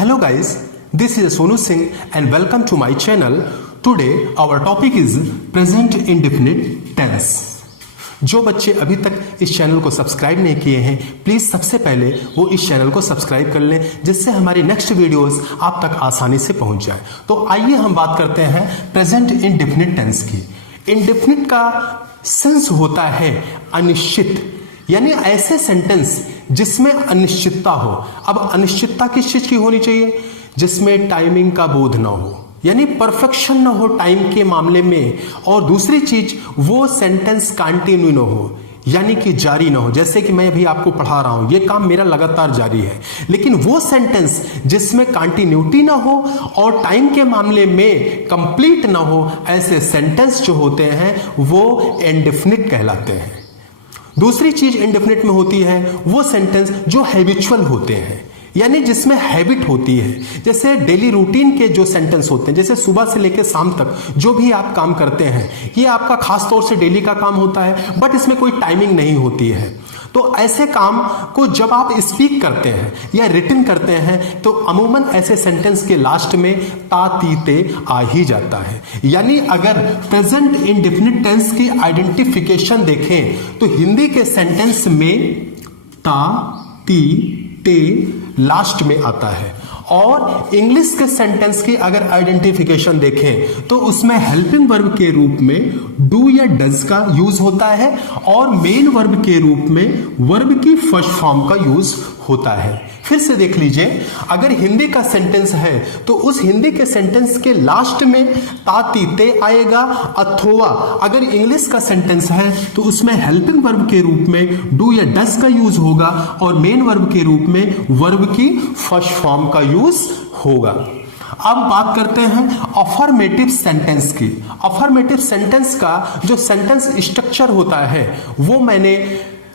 Hello guys, this is Sonu Singh and welcome to my channel. Today our topic is present indefinite tense. जो बच्चे अभी तक इस channel को subscribe नहीं किए हैं प्लीज़ सबसे पहले वो इस चैनल को सब्सक्राइब कर लें जिससे हमारी नेक्स्ट वीडियोस आप तक आसानी से पहुंच जाए। तो आइए हम बात करते हैं प्रेजेंट इंडेफिनिट टेंस की। इंडेफिनिट का सेंस होता है अनिश्चित, यानी ऐसे सेंटेंस जिसमें अनिश्चितता हो। अब अनिश्चितता किस चीज की होनी चाहिए? जिसमें टाइमिंग का बोध ना हो, यानी परफेक्शन ना हो टाइम के मामले में। और दूसरी चीज वो सेंटेंस कंटिन्यू ना हो, यानी कि जारी ना हो। जैसे कि मैं अभी आपको पढ़ा रहा हूं, ये काम मेरा लगातार जारी है, लेकिन वो सेंटेंस जिसमें कंटिन्यूटी ना हो और टाइम के मामले में कंप्लीट ना हो, ऐसे सेंटेंस जो होते हैं वो इंडेफिनिट कहलाते हैं। दूसरी चीज इंडेफिनिट में होती है वो सेंटेंस जो हैबिचुअल होते हैं, यानी जिसमें हैबिट होती है। जैसे डेली रूटीन के जो सेंटेंस होते हैं, जैसे सुबह से लेकर शाम तक जो भी आप काम करते हैं, ये आपका खास तौर से डेली का काम होता है, बट इसमें कोई टाइमिंग नहीं होती है। तो ऐसे काम को जब आप स्पीक करते हैं या रिटन करते हैं तो अमूमन ऐसे सेंटेंस के लास्ट में ता ती ते आ ही जाता है। यानी अगर प्रेजेंट इंडेफिनिट टेंस की आइडेंटिफिकेशन देखें तो हिंदी के सेंटेंस में ता ती ते लास्ट में आता है, और इंग्लिश के सेंटेंस की अगर आइडेंटिफिकेशन देखें तो उसमें हेल्पिंग वर्ब के रूप में डू या डज का यूज होता है और मेन वर्ब के रूप में वर्ब की फर्स्ट फॉर्म का यूज होता है। फिर से देख लीजिए, अगर हिंदी का सेंटेंस है तो उस हिंदी के सेंटेंस के लास्ट में ता ती ते आएगा, अथवा अगर इंग्लिश का सेंटेंस है तो उसमें हेल्पिंग वर्ब के रूप में डू या डज का यूज होगा और मेन वर्ब के रूप में वर्ब की फर्स्ट फॉर्म का यूज होगा। अब बात करते हैं अफर्मेटिव सेंटेंस की। अफर्मेटिव सेंटेंस का जो सेंटेंस स्ट्रक्चर होता है वो मैंने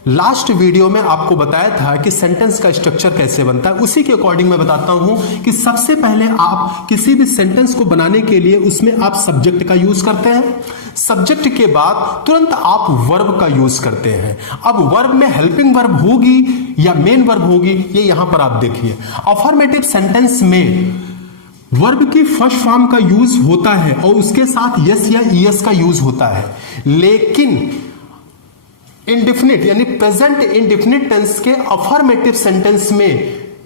लास्ट वीडियो में आपको बताया था कि सेंटेंस का स्ट्रक्चर कैसे बनता है। उसी के अकॉर्डिंग मैं बताता हूं कि सबसे पहले आप किसी भी सेंटेंस को बनाने के लिए उसमें आप सब्जेक्ट का यूज करते हैं, सब्जेक्ट के बाद तुरंत आप वर्ब का यूज करते हैं। अब वर्ब में हेल्पिंग वर्ब होगी या मेन वर्ब होगी, ये यहां पर आप देखिए। अफर्मेटिव सेंटेंस में वर्ब की फर्स्ट फॉर्म का यूज होता है और उसके साथ यस या ईएस का यूज होता है, लेकिन इंडेफिनिट यानी प्रेजेंट इंडेफिनिट टेंस के अफर्मेटिव सेंटेंस में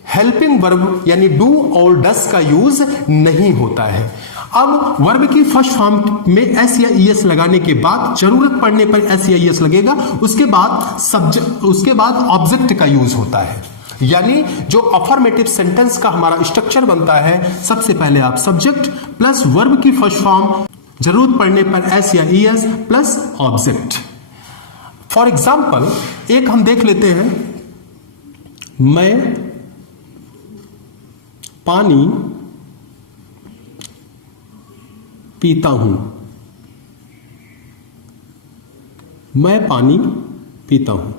हेल्पिंग वर्ब यानी डू और डस का यूज नहीं होता है। अब वर्ब की फर्स्ट फॉर्म में एस या ईएस लगाने के बाद जरूरत पड़ने पर एस या ईएस लगेगा, उसके बाद ऑब्जेक्ट का यूज होता है। यानी जो अफर्मेटिव सेंटेंस का हमारा स्ट्रक्चर बनता है, सबसे पहले आप सब्जेक्ट प्लस वर्ब की फर्स्ट फॉर्म, जरूरत पड़ने पर एस या es plus object. For example एक हम देख लेते हैं, मैं पानी पीता हूं। मैं पानी पीता हूं।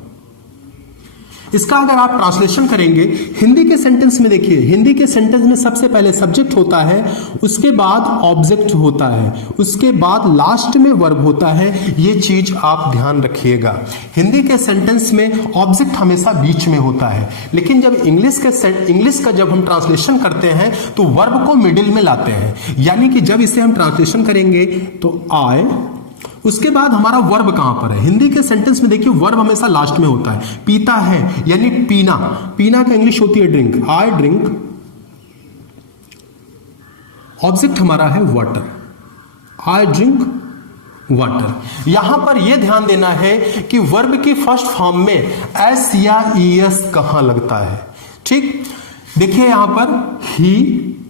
इसका अगर आप ट्रांसलेशन करेंगे हिंदी के सेंटेंस में, देखिए हिंदी के सेंटेंस में सबसे पहले सब्जेक्ट होता है, उसके बाद ऑब्जेक्ट होता है, उसके बाद लास्ट में वर्ब होता है। ये चीज आप ध्यान रखिएगा। हिंदी के सेंटेंस में ऑब्जेक्ट हमेशा बीच में होता है, लेकिन जब इंग्लिश का जब हम ट्रांसलेशन करते हैं तो वर्ब को मिडिल में लाते हैं। यानी कि जब इसे हम ट्रांसलेशन करेंगे तो आए, उसके बाद हमारा वर्ब कहां पर है? हिंदी के सेंटेंस में देखिए वर्ब हमेशा लास्ट में होता है। पीता है यानी पीना, पीना का इंग्लिश होती है ड्रिंक, आई ड्रिंक। ऑब्जेक्ट हमारा है वाटर, आई ड्रिंक वाटर। यहां पर यह ध्यान देना है कि वर्ब की फर्स्ट फॉर्म में एस या ईएस कहां लगता है। ठीक, देखिए यहां पर ही,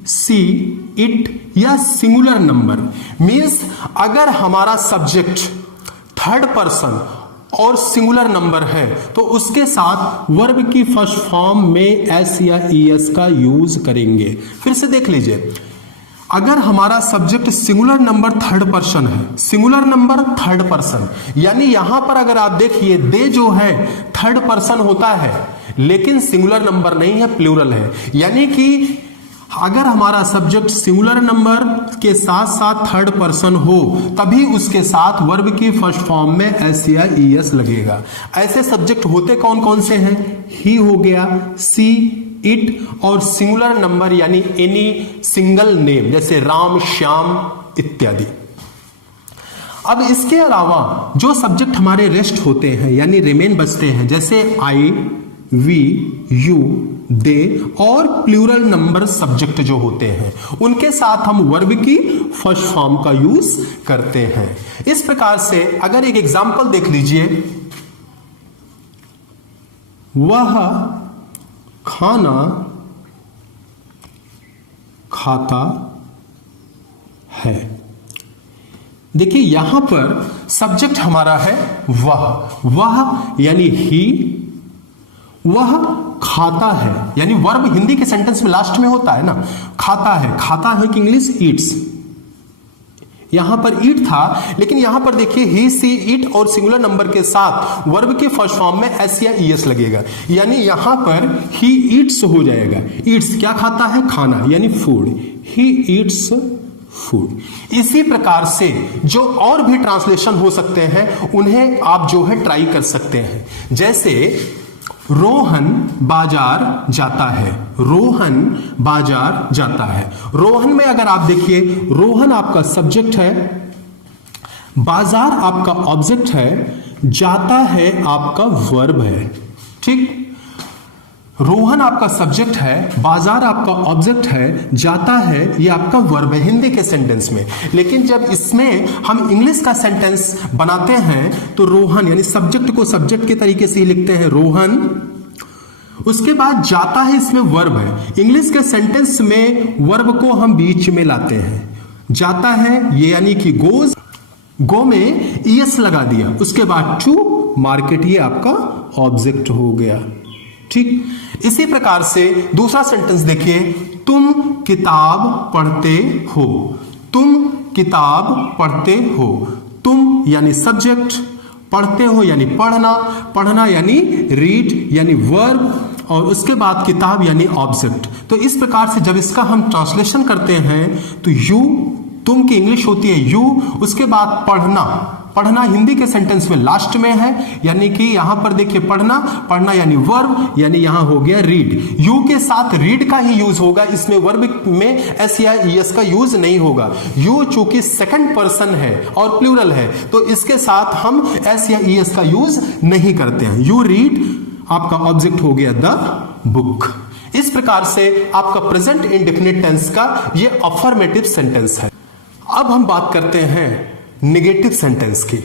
सी, इट या सिंगुलर नंबर मीन्स अगर हमारा सब्जेक्ट थर्ड पर्सन और सिंगुलर नंबर है तो उसके साथ वर्ब की फर्स्ट फॉर्म में एस या ईएस का यूज करेंगे। फिर से देख लीजिए, अगर हमारा subject singular number third person है, सिंगुलर नंबर थर्ड पर्सन, यानी यहां पर अगर आप देखिए दे जो है थर्ड पर्सन होता है लेकिन सिंगुलर नंबर नहीं है, प्लूरल है। यानी कि अगर हमारा सब्जेक्ट सिंगुलर नंबर के साथ साथ थर्ड पर्सन हो तभी उसके साथ वर्ब की फर्स्ट फॉर्म में एस या ईएस लगेगा। ऐसे सब्जेक्ट होते कौन कौन से हैं? ही हो गया, सी, इट और सिंगुलर नंबर यानी एनी सिंगल नेम जैसे राम, श्याम इत्यादि। अब इसके अलावा जो सब्जेक्ट हमारे रेस्ट होते हैं यानी रिमेन बचते हैं जैसे आई, वी, यू, दे और प्लूरल नंबर सब्जेक्ट जो होते हैं उनके साथ हम वर्ब की फर्स्ट फॉर्म का यूज करते हैं। इस प्रकार से अगर एक एग्जांपल देख लीजिए, वह खाना खाता है। देखिए यहां पर सब्जेक्ट हमारा है वह यानी ही, वह खाता है यानी वर्ब हिंदी के सेंटेंस में लास्ट में होता है ना, खाता है कि इंग्लिश ईट्स, यहां पर ईट था लेकिन यहां पर देखिए ही, सी, इट और सिंगुलर नंबर के साथ वर्ब के फर्स्ट फॉर्म में एस या ईएस लगेगा यानी यहां पर ही ईट्स हो जाएगा। ईट्स क्या खाता है? खाना यानी फूड, ही ईट्स फूड। इसी प्रकार से जो और भी ट्रांसलेशन हो सकते हैं उन्हें आप जो है ट्राई कर सकते हैं। जैसे रोहन बाजार जाता है, रोहन बाजार जाता है। रोहन में अगर आप देखिए, रोहन आपका सब्जेक्ट है, बाजार आपका ऑब्जेक्ट है, जाता है आपका वर्ब है। ठीक, रोहन आपका सब्जेक्ट है, बाजार आपका ऑब्जेक्ट है, जाता है ये आपका वर्ब है हिंदी के सेंटेंस में। लेकिन जब इसमें हम इंग्लिश का सेंटेंस बनाते हैं तो रोहन यानी सब्जेक्ट को सब्जेक्ट के तरीके से ही लिखते हैं रोहन, उसके बाद जाता है इसमें वर्ब है। इंग्लिश के सेंटेंस में वर्ब को हम बीच में लाते हैं, जाता है ये यानी कि गोज, गो में ईएस लगा दिया, उसके बाद टू मार्केट ये आपका ऑब्जेक्ट हो गया। ठीक, इसी प्रकार से दूसरा सेंटेंस देखिए, तुम किताब पढ़ते हो, तुम किताब पढ़ते हो। तुम यानी सब्जेक्ट, पढ़ते हो यानी पढ़ना, पढ़ना यानी रीड यानी वर्ब और उसके बाद किताब यानी ऑब्जेक्ट। तो इस प्रकार से जब इसका हम ट्रांसलेशन करते हैं तो यू, तुम की इंग्लिश होती है यू, उसके बाद पढ़ना, पढ़ना हिंदी के सेंटेंस में लास्ट में है यानी कि यहां पर देखिए पढ़ना, पढ़ना यानी वर्ब यानी यहां हो गया रीड। यू के साथ रीड का ही यूज होगा, इसमें वर्ब में एस या ईएस का यूज नहीं होगा। यू चूंकि सेकंड पर्सन है और प्लूरल है तो इसके साथ हम एस या ईएस का यूज नहीं करते हैं। यू रीड आपका ऑब्जेक्ट हो गया द बुक। इस प्रकार से आपका प्रेजेंट इंडेफिनिट टेंस का ये अफर्मेटिव सेंटेंस है। अब हम बात करते हैं निगेटिव सेंटेंस की।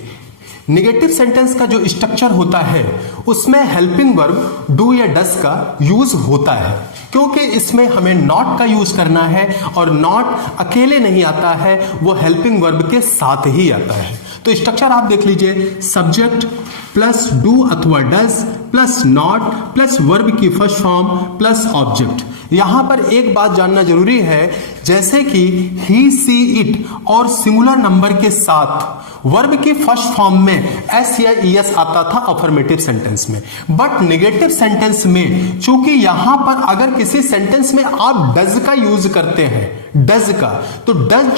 निगेटिव सेंटेंस का जो स्ट्रक्चर होता है उसमें हेल्पिंग वर्ब डू या डस का यूज होता है, क्योंकि इसमें हमें नॉट का यूज करना है और नॉट अकेले नहीं आता है, वो हेल्पिंग वर्ब के साथ ही आता है। तो स्ट्रक्चर आप देख लीजिए, सब्जेक्ट प्लस डू अथवा डस प्लस नॉट प्लस वर्ब की फर्स्ट फॉर्म प्लस ऑब्जेक्ट। यहां पर एक बात जानना जरूरी है, जैसे कि ही, सी, इट और सिंगुलर नंबर के साथ वर्ब की फर्स्ट फॉर्म में एस या ईएस आता था अफर्मेटिव सेंटेंस में, बट नेगेटिव सेंटेंस में चूंकि यहां पर अगर किसी सेंटेंस में आप डज का यूज करते हैं, डज का, तो डज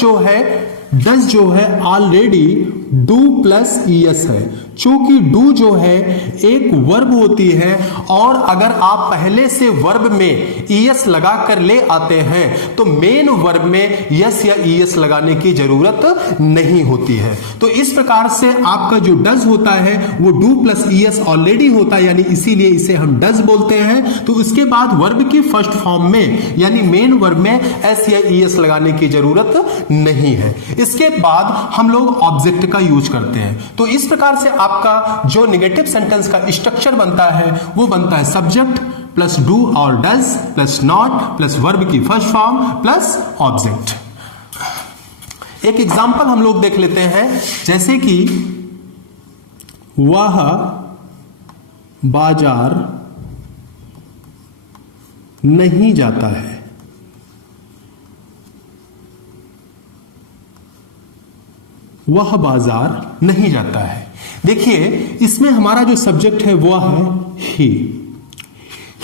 जो है ऑलरेडी डू प्लस ईएस है। चूंकि डू जो है एक वर्ब होती है और अगर आप पहले से वर्ब में ईएस लगाकर ले आते हैं तो मेन वर्ब में यस या ईएस लगाने की जरूरत नहीं होती है। तो इस प्रकार से आपका जो डज होता है वो डू प्लस ईएस ऑलरेडी होता है, यानी इसीलिए इसे हम डज बोलते हैं। तो उसके बाद वर्ब की फर्स्ट फॉर्म में यानी मेन वर्ब में एस या ईएस लगाने की जरूरत नहीं है। इसके बाद हम लोग ऑब्जेक्ट का यूज करते हैं। तो इस प्रकार से आपका जो नेगेटिव सेंटेंस का स्ट्रक्चर बनता है वो बनता है सब्जेक्ट प्लस डू और does plus not plus verb की फर्स्ट फॉर्म प्लस ऑब्जेक्ट। एक एग्जांपल हम लोग देख लेते हैं, जैसे कि वह बाजार नहीं जाता है। वह बाजार नहीं जाता है। देखिए इसमें हमारा जो सब्जेक्ट है वह है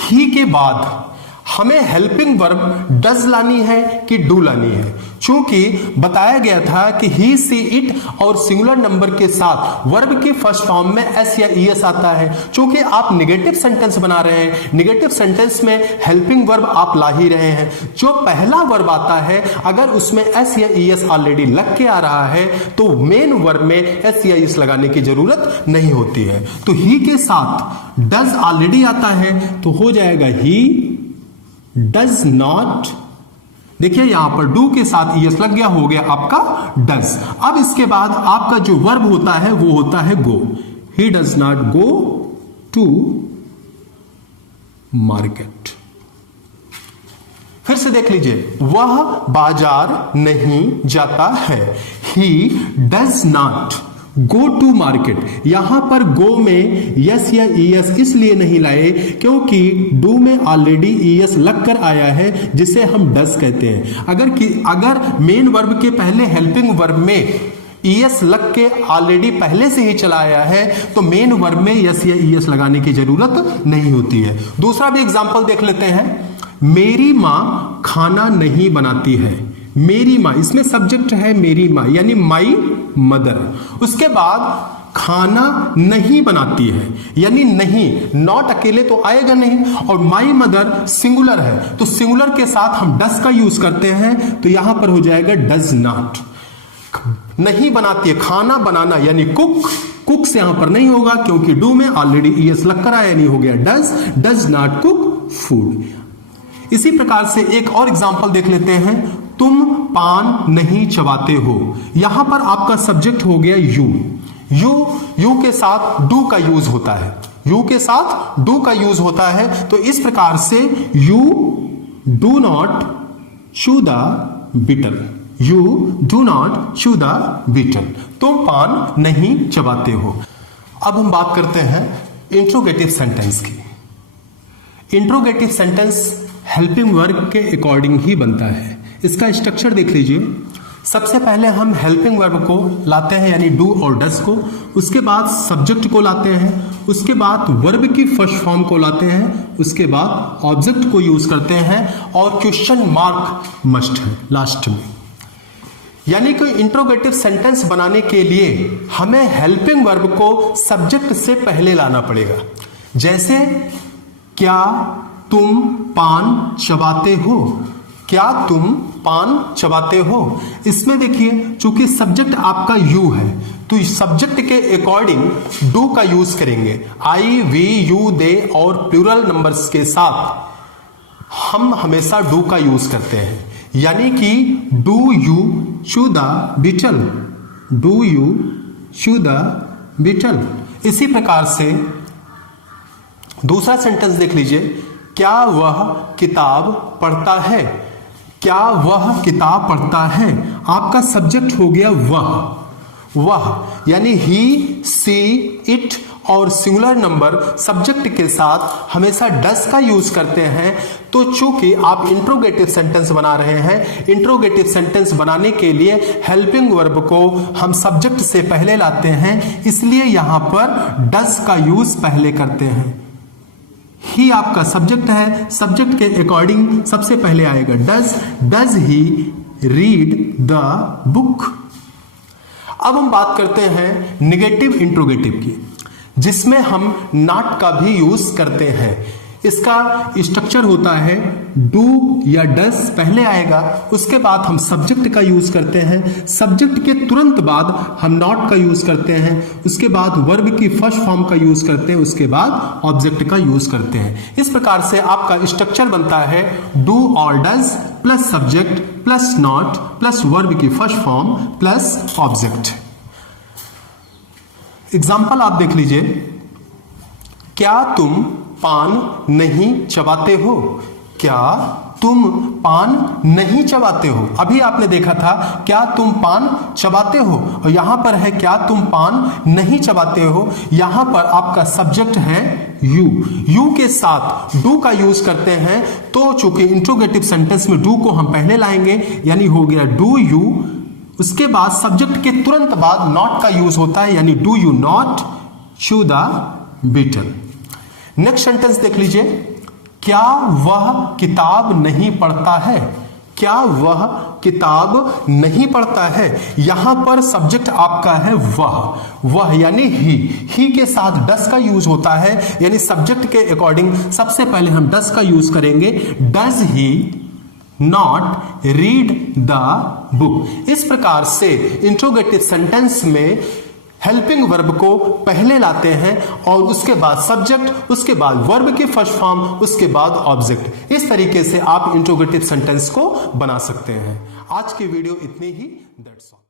ही के बाद हमें हेल्पिंग वर्ब डज लानी है कि डू लानी है? चूंकि बताया गया था कि ही, सी, इट और सिंगुलर नंबर के साथ वर्ब के फर्स्ट फॉर्म में एस या ईएस आता है। चूंकि आप निगेटिव सेंटेंस बना रहे हैं, निगेटिव सेंटेंस में हेल्पिंग वर्ब आप ला ही रहे हैं। जो पहला वर्ब आता है अगर उसमें एस या ईएस ऑलरेडी लग के आ रहा है तो मेन वर्ब में एस या ईएस लगाने की जरूरत नहीं होती है। तो ही के साथ डज ऑलरेडी आता है तो हो जाएगा ही डज नॉट। देखिए यहां पर डू के साथ ईएस लग गया, हो गया आपका डज। अब इसके बाद आपका जो वर्ब होता है वो होता है go. He does not go to market. फिर से देख लीजिए, वह बाजार नहीं जाता है। He does not go to market. यहां पर गो में यस या ईएस इसलिए नहीं लाए क्योंकि डू में ऑलरेडी ईएस लगकर आया है जिसे हम डज कहते हैं। अगर मेन वर्ब के पहले हेल्पिंग वर्ब में ईएस लग के ऑलरेडी पहले से ही चला आया है तो मेन वर्ब में यस या ईएस लगाने की जरूरत नहीं होती है। दूसरा भी एग्जांपल देख लेते हैं। मेरी मां खाना नहीं बनाती है। मेरी मां, इसमें सब्जेक्ट है मेरी मां यानी माई मदर। उसके बाद खाना नहीं बनाती है यानी नहीं, नॉट अकेले तो आएगा नहीं, और माई मदर सिंगुलर है तो सिंगुलर के साथ हम डज का यूज करते हैं तो यहां पर हो जाएगा डज नॉट। नहीं बनाती है, खाना बनाना यानी कुक, कुक से यहां पर नहीं होगा क्योंकि डू में ऑलरेडी ईएस लग कर आया, नहीं हो गया डज नॉट कुक फूड। इसी प्रकार से एक और एग्जांपल देख लेते हैं। तुम पान नहीं चबाते हो। यहां पर आपका सब्जेक्ट हो गया यू के साथ डू का यूज होता है, यू के साथ डू का यूज होता है। तो इस प्रकार से you do not chew the betel. You do not chew the betel. तुम पान नहीं चबाते हो। अब हम बात करते हैं इंट्रोगेटिव सेंटेंस की। इंट्रोगेटिव सेंटेंस हेल्पिंग वर्ब के अकॉर्डिंग ही बनता है। इसका स्ट्रक्चर देख लीजिए। सबसे पहले हम हेल्पिंग वर्ब को लाते हैं यानी डू और डज को, उसके बाद सब्जेक्ट को लाते हैं, उसके बाद वर्ब की फर्स्ट फॉर्म को लाते हैं, उसके बाद ऑब्जेक्ट को यूज करते हैं और क्वेश्चन मार्क मस्ट है लास्ट में। यानी कि इंट्रोगेटिव सेंटेंस बनाने के लिए हमें हेल्पिंग वर्ब को सब्जेक्ट से पहले लाना पड़ेगा। जैसे क्या तुम पान चबाते हो, क्या तुम पान चबाते हो। इसमें देखिए चूंकि सब्जेक्ट आपका यू है तो सब्जेक्ट के अकॉर्डिंग डू का यूज करेंगे। आई, वी, यू, दे और प्लूरल नंबर्स के साथ हम हमेशा डू का यूज करते हैं। यानी कि डू यू चू द बीटल, डू यू चू द बीटल। इसी प्रकार से दूसरा सेंटेंस देख लीजिए। क्या वह किताब पढ़ता है, क्या वह किताब पढ़ता है। आपका सब्जेक्ट हो गया वह यानी ही, सी, इट और सिंगुलर नंबर सब्जेक्ट के साथ हमेशा डज का यूज करते हैं। तो चूंकि आप इंट्रोगेटिव सेंटेंस बना रहे हैं, इंट्रोगेटिव सेंटेंस बनाने के लिए हेल्पिंग वर्ब को हम सब्जेक्ट से पहले लाते हैं, इसलिए यहां पर डज का यूज पहले करते हैं। ही आपका सब्जेक्ट है, सब्जेक्ट के अकॉर्डिंग सबसे पहले आएगा does he read the book. अब हम बात करते हैं निगेटिव इंट्रोगेटिव की, जिसमें हम नॉट का भी यूज करते हैं। इसका स्ट्रक्चर होता है डू या डज पहले आएगा, उसके बाद हम सब्जेक्ट का यूज करते हैं, सब्जेक्ट के तुरंत बाद हम नॉट का यूज करते हैं, उसके बाद वर्ब की फर्स्ट फॉर्म का यूज करते हैं, उसके बाद ऑब्जेक्ट का यूज करते हैं। इस प्रकार से आपका स्ट्रक्चर बनता है डू और does plus subject plus not plus verb की first form plus object. Example आप देख लीजिए। क्या तुम पान नहीं चबाते हो, क्या तुम पान नहीं चबाते हो। अभी आपने देखा था क्या तुम पान चबाते हो और यहां पर है क्या तुम पान नहीं चबाते हो। यहां पर आपका सब्जेक्ट है यू के साथ डू का यूज करते हैं। तो चूंकि इंट्रोगेटिव सेंटेंस में डू को हम पहले लाएंगे यानी हो गया डू यू, उसके बाद सब्जेक्ट के तुरंत बाद नॉट का यूज होता है यानी do you not chew the beetle. Next sentence देख लीजिए। क्या वह किताब नहीं पढ़ता है? क्या वह किताब नहीं पढ़ता है? यहां पर सब्जेक्ट आपका है वह यानी ही के साथ डस का यूज होता है, यानी सब्जेक्ट के अकॉर्डिंग सबसे पहले हम डस का यूज करेंगे। Does he not read the book. इस प्रकार से इंट्रोगेटिव सेंटेंस में हेल्पिंग वर्ब को पहले लाते हैं और उसके बाद सब्जेक्ट, उसके बाद वर्ब की फर्स्ट फॉर्म, उसके बाद ऑब्जेक्ट। इस तरीके से आप इंट्रोगेटिव सेंटेंस को बना सकते हैं। आज की वीडियो इतनी ही। That's all.